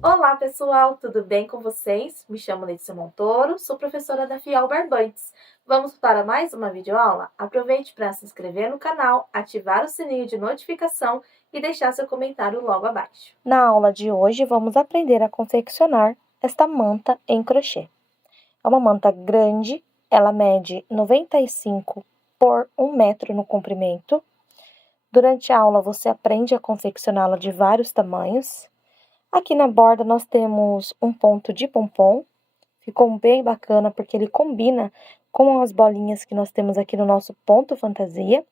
Olá, pessoal, tudo bem com vocês? Me chamo Letícia Montoro, sou professora da Fiel Barbantes. Vamos para mais uma videoaula? Aproveite para se inscrever no canal, ativar o sininho de notificação e deixar seu comentário logo abaixo. Na aula de hoje, vamos aprender a confeccionar esta manta em crochê. É uma manta grande, ela mede 95 por 1 metro no comprimento. Durante a aula, você aprende a confeccioná-la de vários tamanhos. Aqui na borda, nós temos um ponto de pompom. Ficou bem bacana, porque ele combina com as bolinhas que nós temos aqui no nosso ponto fantasia.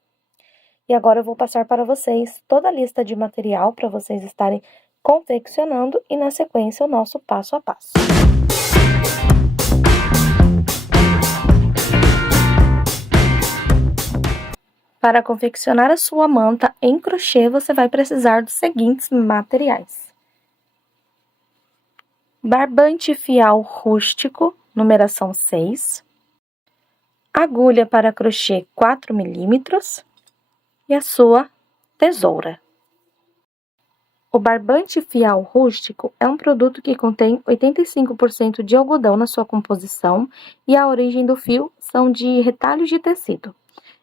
E agora eu vou passar para vocês toda a lista de material para vocês estarem confeccionando e, na sequência, o nosso passo a passo. Para confeccionar a sua manta em crochê, você vai precisar dos seguintes materiais: barbante fial rústico, numeração 6, agulha para crochê 4 milímetros e a sua tesoura. O barbante fial rústico é um produto que contém 85% de algodão na sua composição e a origem do fio são de retalhos de tecido.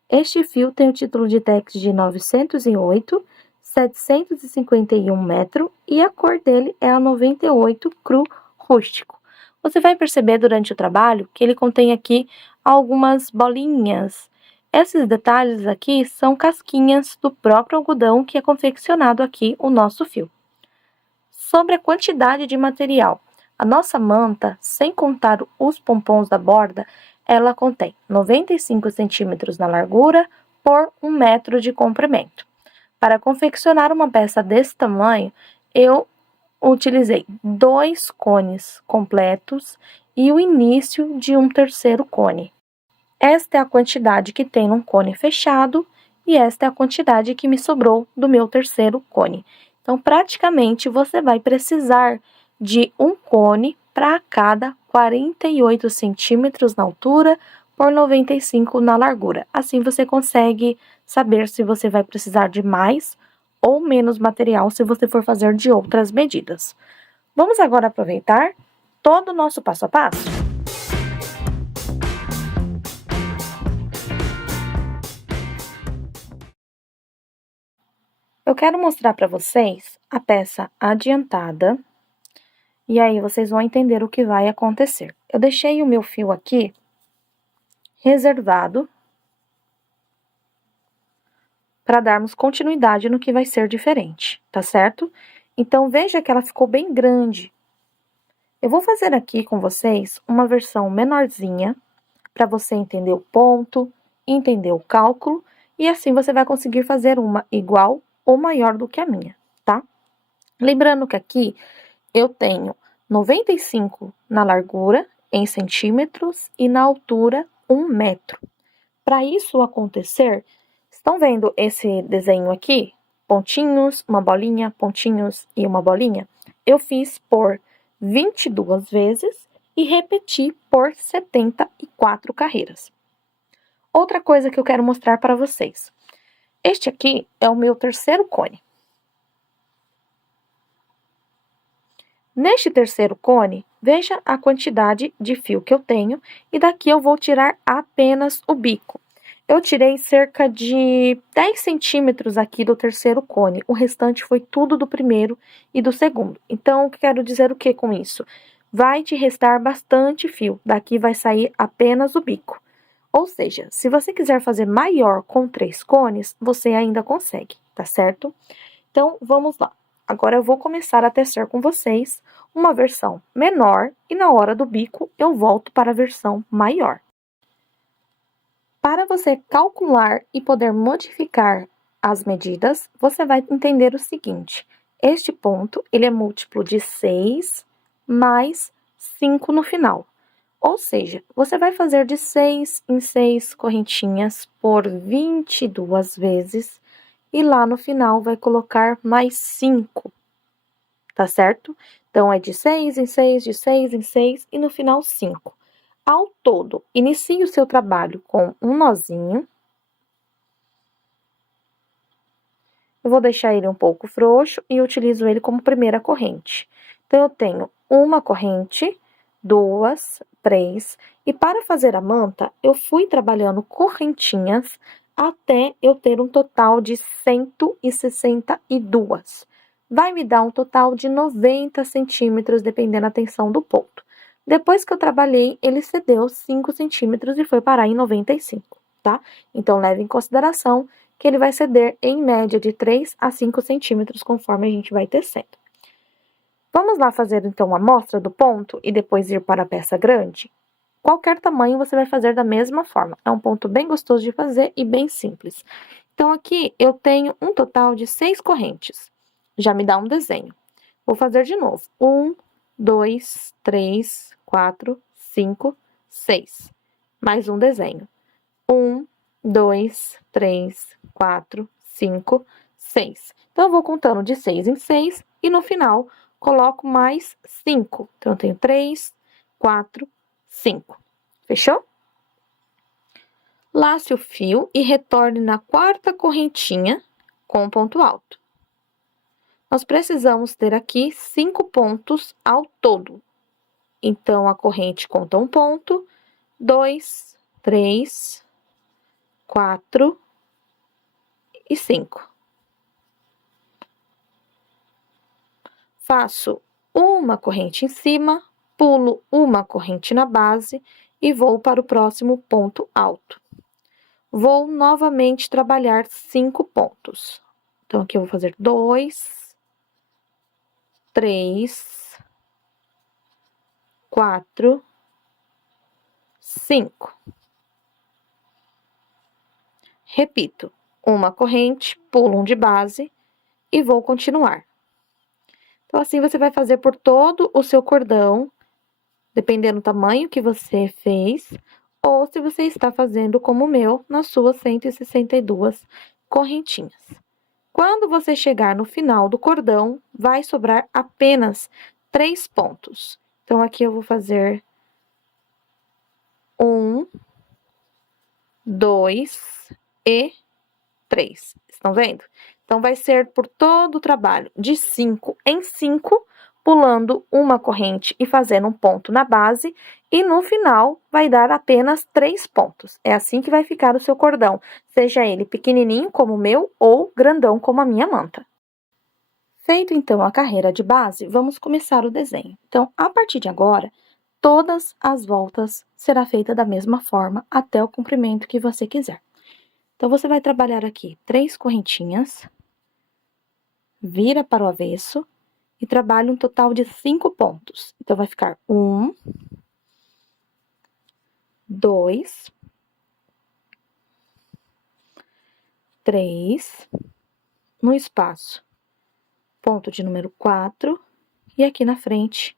Este fio tem o título de TEX de 908, 751 metro e a cor dele é a 98 cru rústico. Você vai perceber durante o trabalho que ele contém aqui algumas bolinhas. Esses detalhes aqui são casquinhas do próprio algodão que é confeccionado aqui o nosso fio. Sobre a quantidade de material, a nossa manta, sem contar os pompons da borda, ela contém 95 centímetros na largura por 1 metro de comprimento. Para confeccionar uma peça desse tamanho, eu utilizei 2 cones completos e o início de um terceiro cone. Esta é a quantidade que tem num cone fechado e esta é a quantidade que me sobrou do meu terceiro cone. Então, praticamente, você vai precisar de um cone para cada 48 centímetros na altura por 95 na largura. Assim, você consegue saber se você vai precisar de mais ou menos material se você for fazer de outras medidas. Vamos agora aproveitar todo o nosso passo a passo? Eu quero mostrar para vocês a peça adiantada e aí vocês vão entender o que vai acontecer. Eu deixei o meu fio aqui reservado para darmos continuidade no que vai ser diferente, tá certo? Então, veja que ela ficou bem grande. Eu vou fazer aqui com vocês uma versão menorzinha para você entender o ponto, entender o cálculo e assim você vai conseguir fazer uma igual ou maior do que a minha, tá? Lembrando que aqui eu tenho 95 na largura, em centímetros, e na altura, 1 metro. Para isso acontecer, estão vendo esse desenho aqui? Pontinhos, uma bolinha, pontinhos e uma bolinha? Eu fiz por 22 vezes e repeti por 74 carreiras. Outra coisa que eu quero mostrar para vocês. Este aqui é o meu terceiro cone. Neste terceiro cone, veja a quantidade de fio que eu tenho e daqui eu vou tirar apenas o bico. Eu tirei cerca de 10 centímetros aqui do terceiro cone, o restante foi tudo do primeiro e do segundo. Então, quero dizer o que com isso? Vai te restar bastante fio, daqui vai sair apenas o bico. Ou seja, se você quiser fazer maior com 3 cones, você ainda consegue, tá certo? Então, vamos lá. Agora eu vou começar a tecer com vocês uma versão menor e na hora do bico eu volto para a versão maior. Para você calcular e poder modificar as medidas, você vai entender o seguinte: este ponto ele é múltiplo de 6 mais 5 no final. Ou seja, você vai fazer de 6 em 6 correntinhas por 22 vezes e lá no final vai colocar mais 5, tá certo? Então, é de 6 em 6, de 6 em 6 e no final 5. Ao todo, inicie o seu trabalho com um nozinho. Eu vou deixar ele um pouco frouxo e utilizo ele como primeira corrente. Então, eu tenho uma corrente, 2, 3, e para fazer a manta, eu fui trabalhando correntinhas até eu ter um total de 162. Vai me dar um total de 90 centímetros, dependendo da tensão do ponto. Depois que eu trabalhei, ele cedeu 5 centímetros e foi parar em 95, tá? Então, leve em consideração que ele vai ceder em média de 3 a 5 centímetros, conforme a gente vai tecendo. Vamos lá fazer, então, a amostra do ponto e depois ir para a peça grande? Qualquer tamanho você vai fazer da mesma forma. É um ponto bem gostoso de fazer e bem simples. Então, aqui eu tenho um total de 6 correntes. Já me dá um desenho. Vou fazer de novo. 1, 2, 3, 4, 5, 6. Mais um desenho. 1, 2, 3, 4, 5, 6. Então, eu vou contando de 6 em 6 e no final coloco mais 5. Então, eu tenho 3, 4, 5. Fechou? Lace o fio e retorne na quarta correntinha com ponto alto. Nós precisamos ter aqui 5 pontos ao todo. Então, a corrente conta um ponto, 2, 3, 4 e 5. Faço uma corrente em cima, pulo uma corrente na base e vou para o próximo ponto alto. Vou novamente trabalhar 5 pontos. Então, aqui eu vou fazer 2, 3, 4, 5. Repito, uma corrente, pulo um de base e vou continuar. Então, assim você vai fazer por todo o seu cordão, dependendo do tamanho que você fez, ou se você está fazendo como o meu, nas suas 162 correntinhas. Quando você chegar no final do cordão, vai sobrar apenas 3 pontos. Então, aqui eu vou fazer 1, 2 e 3. Estão vendo? Então, vai ser por todo o trabalho de 5 em 5, pulando uma corrente e fazendo um ponto na base, e no final vai dar apenas 3 pontos. É assim que vai ficar o seu cordão, seja ele pequenininho como o meu ou grandão como a minha manta. Feito então a carreira de base, vamos começar o desenho. Então, a partir de agora, todas as voltas será feita da mesma forma até o comprimento que você quiser. Então, você vai trabalhar aqui 3 correntinhas, vira para o avesso e trabalha um total de 5 pontos. Então, vai ficar 1, 2, 3, no espaço, ponto de número 4, e aqui na frente,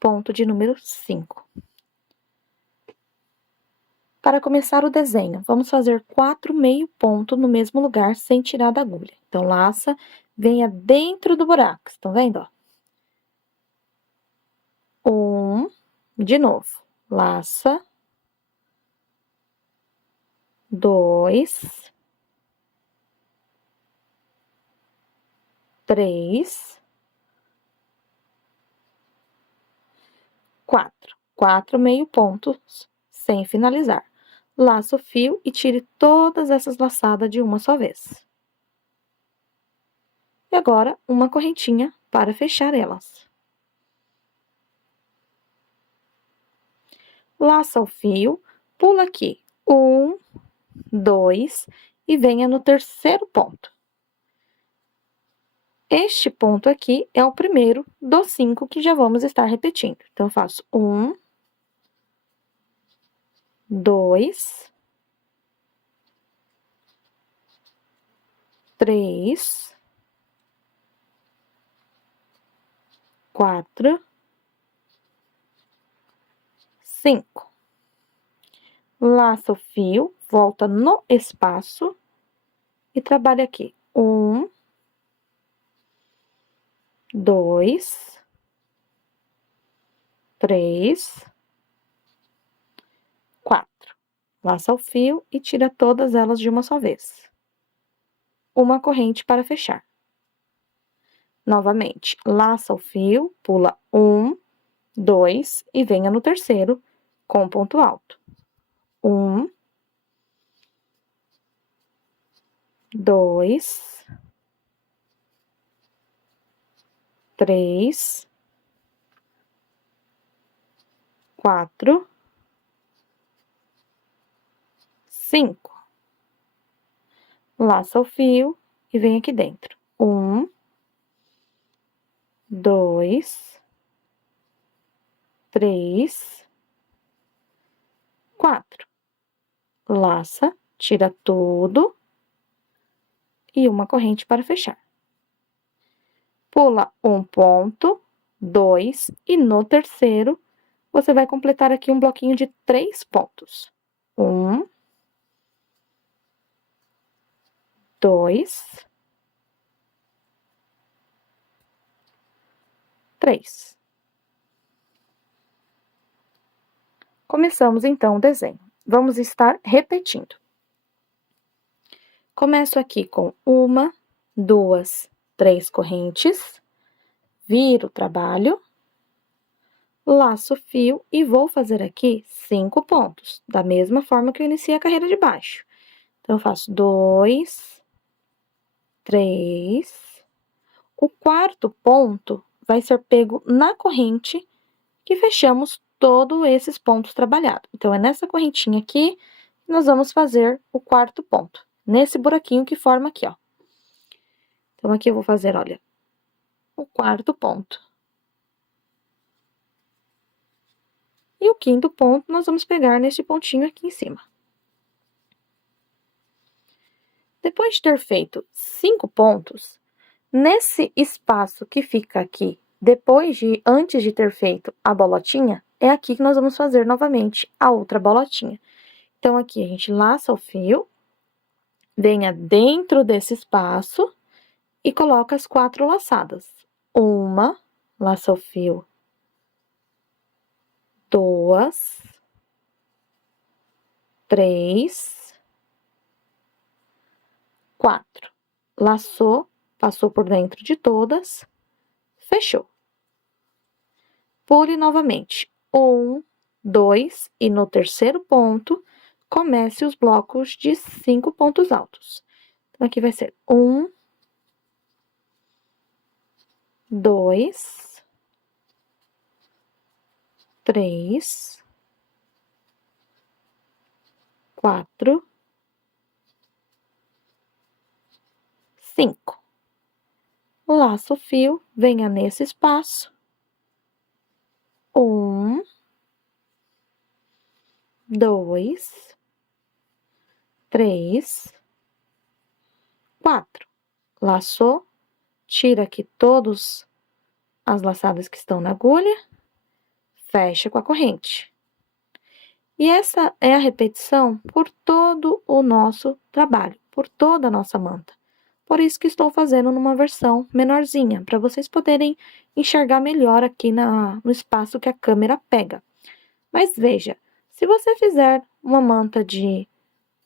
ponto de número 5. Para começar o desenho, vamos fazer 4 meio ponto no mesmo lugar, sem tirar da agulha. Então, laça, venha dentro do buraco, estão vendo, ó? 1, de novo, laça, 2, 3, 4. 4 meio pontos sem finalizar. Laça o fio e tire todas essas laçadas de uma só vez. E agora, uma correntinha para fechar elas. Laça o fio, pula aqui 1, 2 e venha no terceiro ponto. Este ponto aqui é o primeiro dos 5 que já vamos estar repetindo. Então, eu faço 1, 2, 3, 4, 5. Laça o fio, volta no espaço e trabalha aqui. 1, 2, 3, 4. Laça o fio e tira todas elas de uma só vez. Uma corrente para fechar. Novamente, laça o fio, pula 1, 2 e venha no terceiro com ponto alto. 1, 2, 3, 4, 5. Laça o fio e vem aqui dentro. 1, 2, 3, 4. Laça, tira tudo e uma corrente para fechar. Pula um ponto, 2 e no terceiro você vai completar aqui um bloquinho de 3 pontos. 1, 2, 3. Começamos então o desenho. Vamos estar repetindo. Começo aqui com 1, 2, 3 correntes, viro o trabalho, laço o fio e vou fazer aqui 5 pontos, da mesma forma que eu iniciei a carreira de baixo. Então, eu faço 2, 3. O quarto ponto vai ser pego na corrente que fechamos todos esses pontos trabalhados. Então, é nessa correntinha aqui que nós vamos fazer o quarto ponto, nesse buraquinho que forma aqui, ó. Então, aqui eu vou fazer, olha, o quarto ponto. E o quinto ponto nós vamos pegar nesse pontinho aqui em cima. Depois de ter feito 5 pontos, nesse espaço que fica aqui, antes de ter feito a bolotinha, é aqui que nós vamos fazer novamente a outra bolotinha. Então, aqui a gente laça o fio, venha dentro desse espaço e coloca as 4 laçadas. 1, laça o fio. 2, 3, 4. Laçou, passou por dentro de todas, fechou. Pule novamente. 1, 2 e no terceiro ponto, comece os blocos de 5 pontos altos. Então, aqui vai ser 1, 2, 3, 4, 5. Laça o fio, venha nesse espaço. 1, 2, 3, 4. Laçou, tira aqui todas as laçadas que estão na agulha, fecha com a corrente. E essa é a repetição por todo o nosso trabalho, por toda a nossa manta. Por isso que estou fazendo numa versão menorzinha, para vocês poderem enxergar melhor aqui no espaço que a câmera pega. Mas veja, se você fizer uma manta de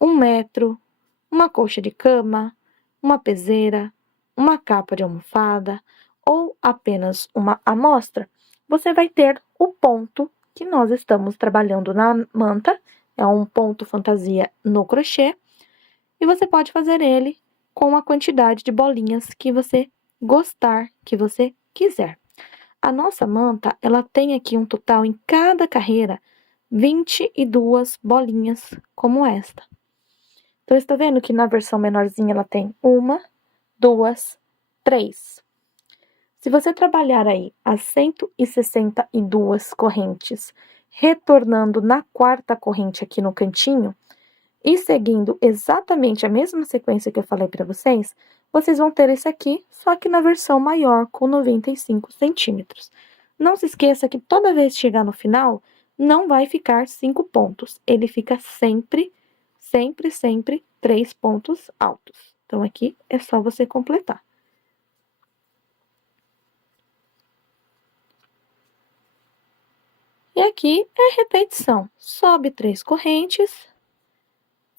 1 metro, uma colcha de cama, uma peseira, uma capa de almofada ou apenas uma amostra, você vai ter o ponto que nós estamos trabalhando na manta, é um ponto fantasia no crochê, e você pode fazer ele com a quantidade de bolinhas que você gostar, que você quiser. A nossa manta, ela tem aqui um total em cada carreira 22 bolinhas como esta. Então, está vendo que na versão menorzinha ela tem 1, 2, 3. Se você trabalhar aí as 162 correntes, retornando na quarta corrente aqui no cantinho, e seguindo exatamente a mesma sequência que eu falei para vocês, vocês vão ter esse aqui, só que na versão maior, com 95 centímetros. Não se esqueça que toda vez que chegar no final, não vai ficar 5 pontos. Ele fica sempre 3 pontos altos. Então, aqui é só você completar. E aqui é repetição. Sobe 3 correntes,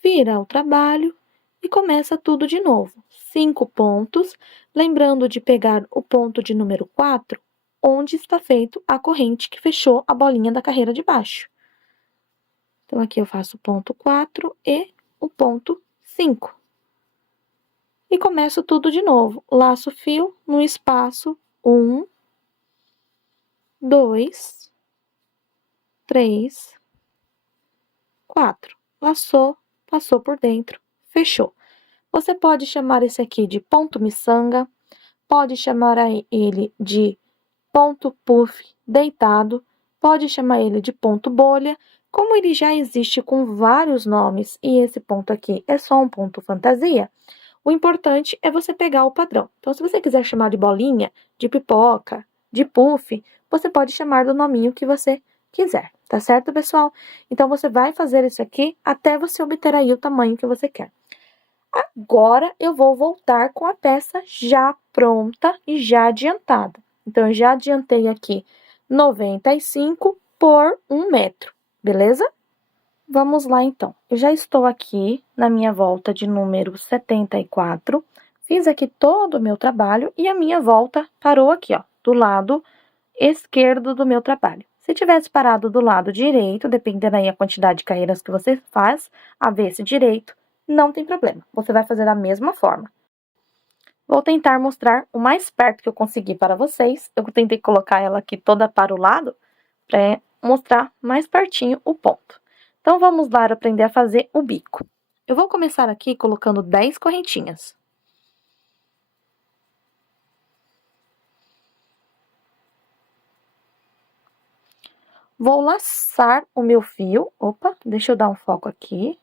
vira o trabalho e começa tudo de novo. 5 pontos. lembrando de pegar o ponto de número 4, onde está feito a corrente que fechou a bolinha da carreira de baixo. Então, aqui eu faço o ponto 4 e o ponto 5. E começo tudo de novo. Laço o fio no espaço 1, 2, 3, 4. Laçou, passou por dentro, fechou. Você pode chamar esse aqui de ponto miçanga, pode chamar ele de ponto puff deitado, pode chamar ele de ponto bolha. Como ele já existe com vários nomes e esse ponto aqui é só um ponto fantasia, o importante é você pegar o padrão. Então, se você quiser chamar de bolinha, de pipoca, de puff, você pode chamar do nominho que você quiser, tá certo, pessoal? Então, você vai fazer isso aqui até você obter aí o tamanho que você quer. Agora, eu vou voltar com a peça já pronta e já adiantada. Então, eu já adiantei aqui 95 por 1 metro, beleza? Vamos lá, então. Eu já estou aqui na minha volta de número 74. Fiz aqui todo o meu trabalho e a minha volta parou aqui, ó, do lado esquerdo do meu trabalho. Se tivesse parado do lado direito, dependendo aí a quantidade de carreiras que você faz, avesso e direito, não tem problema. Você vai fazer da mesma forma. Vou tentar mostrar o mais perto que eu conseguir para vocês. Eu tentei colocar ela aqui toda para o lado, para mostrar mais pertinho o ponto. Então, vamos lá aprender a fazer o bico. Eu vou começar aqui colocando 10 correntinhas. Vou laçar o meu fio. Opa, deixa eu dar um foco aqui.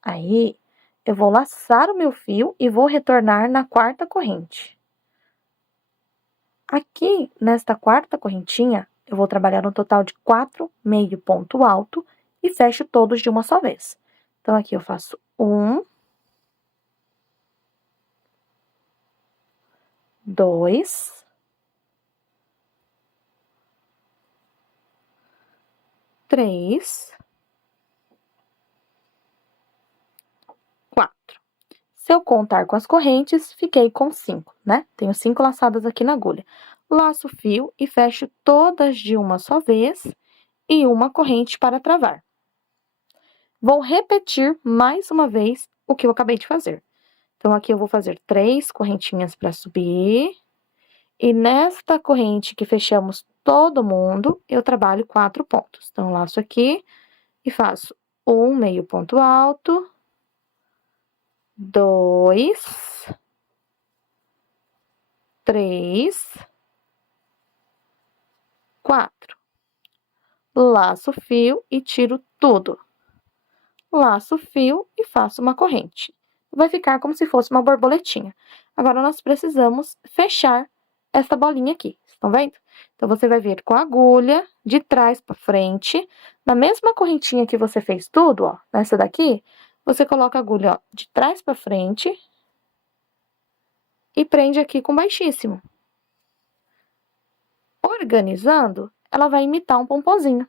Aí, eu vou laçar o meu fio e vou retornar na quarta corrente. Aqui, nesta quarta correntinha, eu vou trabalhar um total de 4 meio ponto alto e fecho todos de uma só vez. Então, aqui eu faço 1, 2, 3, 4. Se eu contar com as correntes, fiquei com 5, né? Tenho 5 laçadas aqui na agulha. Laço o fio e fecho todas de uma só vez e uma corrente para travar. Vou repetir mais uma vez o que eu acabei de fazer. Então, aqui eu vou fazer 3 correntinhas para subir. E nesta corrente que fechamos todo mundo, eu trabalho 4 pontos. Então, laço aqui e faço 1 meio ponto alto, 2, 3, 4. Laço o fio e tiro tudo. Laço o fio e faço uma corrente. Vai ficar como se fosse uma borboletinha. Agora, nós precisamos fechar essa bolinha aqui, estão vendo? Então, você vai vir com a agulha de trás para frente, na mesma correntinha que você fez tudo, ó, nessa daqui, você coloca a agulha, ó, de trás para frente e prende aqui com baixíssimo. Organizando, ela vai imitar um pompozinho.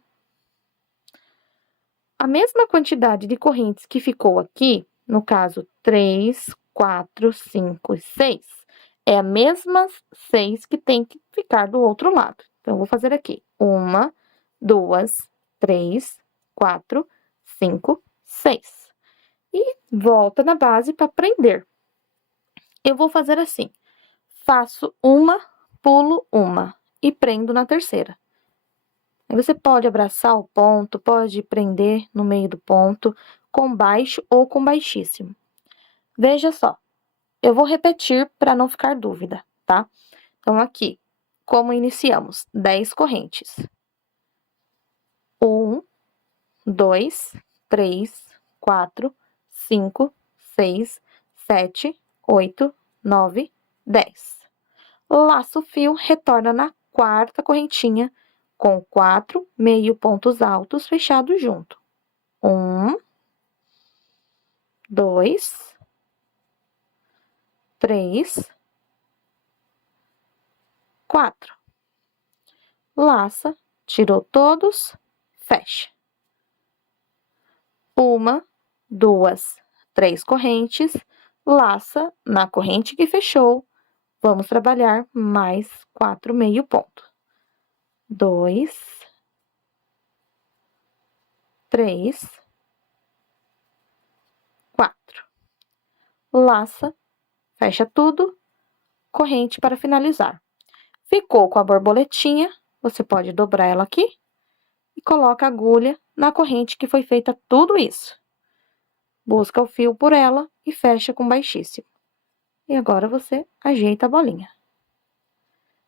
A mesma quantidade de correntes que ficou aqui, no caso 3, 4, 5 e 6, é a mesma 6 que tem que ficar do outro lado. Então, eu vou fazer aqui 1, 2, 3, 4, 5, 6. E volta na base para prender. Eu vou fazer assim, faço uma, pulo uma e prendo na terceira. Aí você pode abraçar o ponto, pode prender no meio do ponto, com baixo ou com baixíssimo. Veja só, eu vou repetir para não ficar dúvida, tá? Então, aqui, como iniciamos? 10 correntes. 1, 2, 3, 4, 5, 6, 7, 8, 9, 10. Laço o fio, retorna na quarta correntinha, com 4 meio pontos altos fechados junto. 1, 2, 3, 4. Laça, tirou todos, fecha. 1, 2, 3 correntes, laça na corrente que fechou, Vamos trabalhar mais 4 meio ponto. 2, 3, 4. Laça, fecha tudo, corrente para finalizar. Ficou com a borboletinha, você pode dobrar ela aqui e coloca a agulha na corrente que foi feita tudo isso. Busca o fio por ela e fecha com baixíssimo. E agora você ajeita a bolinha.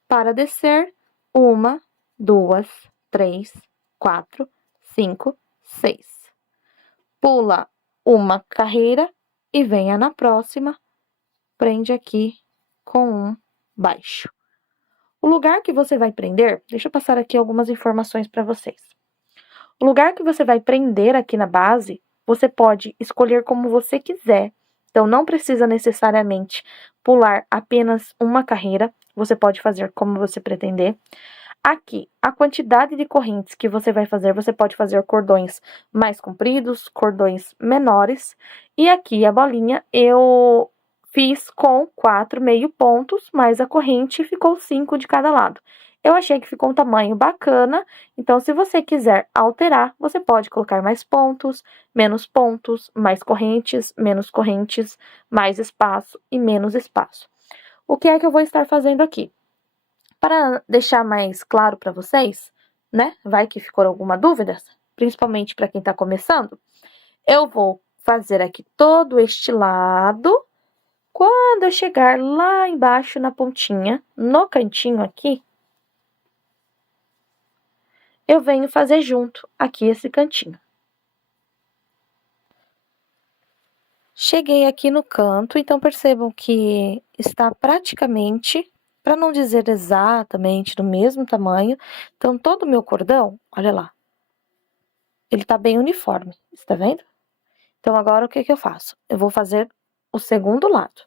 Para descer, 1, 2, 3, 4, 5, 6. Pula uma carreira e venha na próxima, prende aqui com um baixo. O lugar que você vai prender, deixa eu passar aqui algumas informações para vocês. O lugar que você vai prender aqui na base, você pode escolher como você quiser. Então, não precisa necessariamente pular apenas uma carreira, você pode fazer como você pretender. Aqui, a quantidade de correntes que você vai fazer, você pode fazer cordões mais compridos, cordões menores. E aqui, a bolinha, eu fiz com 4 meio pontos, mais a corrente ficou 5 de cada lado. Eu achei que ficou um tamanho bacana, então se você quiser alterar, você pode colocar mais pontos, mais correntes, menos correntes, mais espaço e menos espaço. O que é que eu vou estar fazendo aqui? Para deixar mais claro para vocês, né? Vai que ficou alguma dúvida, principalmente para quem está começando, eu vou fazer aqui todo este lado. Quando eu chegar lá embaixo na pontinha, no cantinho aqui, eu venho fazer junto aqui esse cantinho. Cheguei aqui no canto, então percebam que está praticamente, para não dizer exatamente do mesmo tamanho, então todo o meu cordão, olha lá, ele tá bem uniforme, está vendo? Então agora o que que eu faço? Eu vou fazer o segundo lado,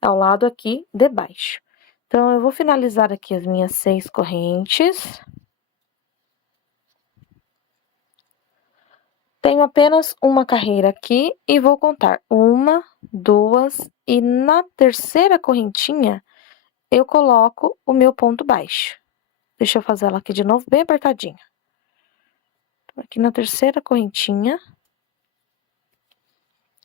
é o lado aqui de baixo. Então eu vou finalizar aqui as minhas 6 correntes. Tenho apenas uma carreira aqui e vou contar 1, 2 e na terceira correntinha eu coloco o meu ponto baixo. Deixa eu fazer ela aqui de novo, bem apertadinha. Aqui na terceira correntinha,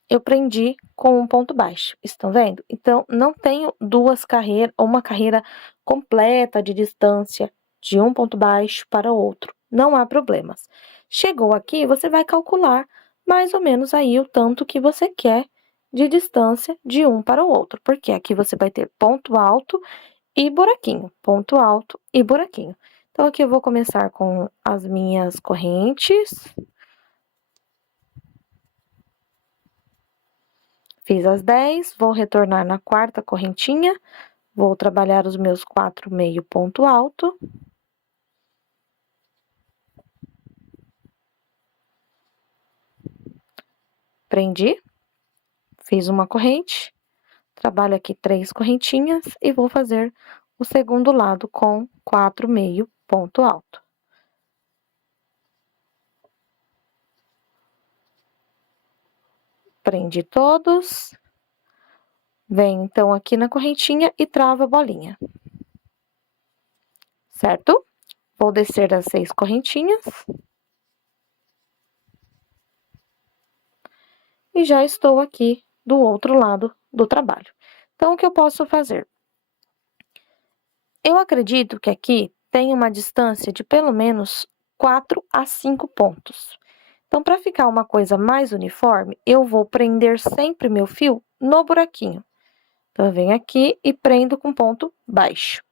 eu prendi com um ponto baixo, estão vendo? Então, não tenho duas carreiras, ou uma carreira completa de distância de um ponto baixo para o outro. Não há problemas. Chegou aqui, você vai calcular mais ou menos aí o tanto que você quer de distância de um para o outro, porque aqui você vai ter ponto alto e buraquinho, ponto alto e buraquinho. Então, aqui eu vou começar com as minhas correntes. Fiz as 10, vou retornar na quarta correntinha, vou trabalhar os meus 4 meio ponto alto. Prendi, fiz uma corrente, trabalho aqui 3 correntinhas e vou fazer o segundo lado com 4 meio ponto alto. Prendi todos. Venho, então, aqui na correntinha e travo a bolinha. Certo? Vou descer as 6 correntinhas. E já estou aqui do outro lado do trabalho. Então, o que eu posso fazer? Eu acredito que aqui tem uma distância de pelo menos 4 a 5 pontos. Então, para ficar uma coisa mais uniforme, eu vou prender sempre meu fio no buraquinho. Então, eu venho aqui e prendo com ponto baixo.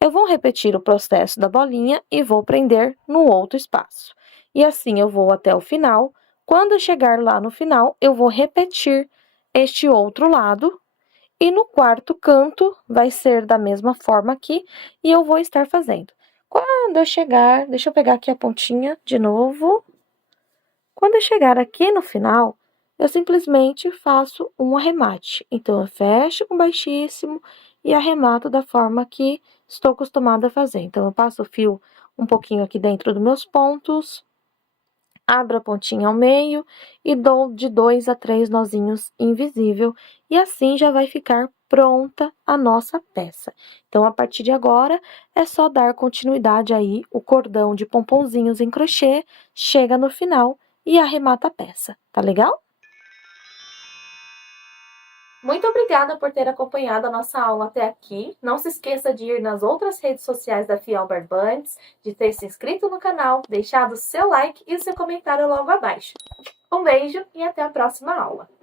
Eu vou repetir o processo da bolinha e vou prender no outro espaço. E assim eu vou até o final. Quando eu chegar lá no final, eu vou repetir este outro lado. E no quarto canto vai ser da mesma forma aqui e eu vou estar fazendo. Quando eu chegar, deixa eu pegar aqui a pontinha de novo. Quando eu chegar aqui no final, eu simplesmente faço um arremate. Então, eu fecho com baixíssimo e arremato da forma que estou acostumada a fazer. Então, eu passo o fio um pouquinho aqui dentro dos meus pontos, Abro a pontinha ao meio e dou de 2 a 3 nozinhos invisível e assim já vai ficar pronta a nossa peça. Então, a partir de agora, é só dar continuidade aí, o cordão de pomponzinhos em crochê chega no final e arremata a peça, tá legal? Muito obrigada por ter acompanhado a nossa aula até aqui. Não se esqueça de ir nas outras redes sociais da Fiel Barbantes, de ter se inscrito no canal, deixado seu like e o seu comentário logo abaixo. Um beijo e até a próxima aula!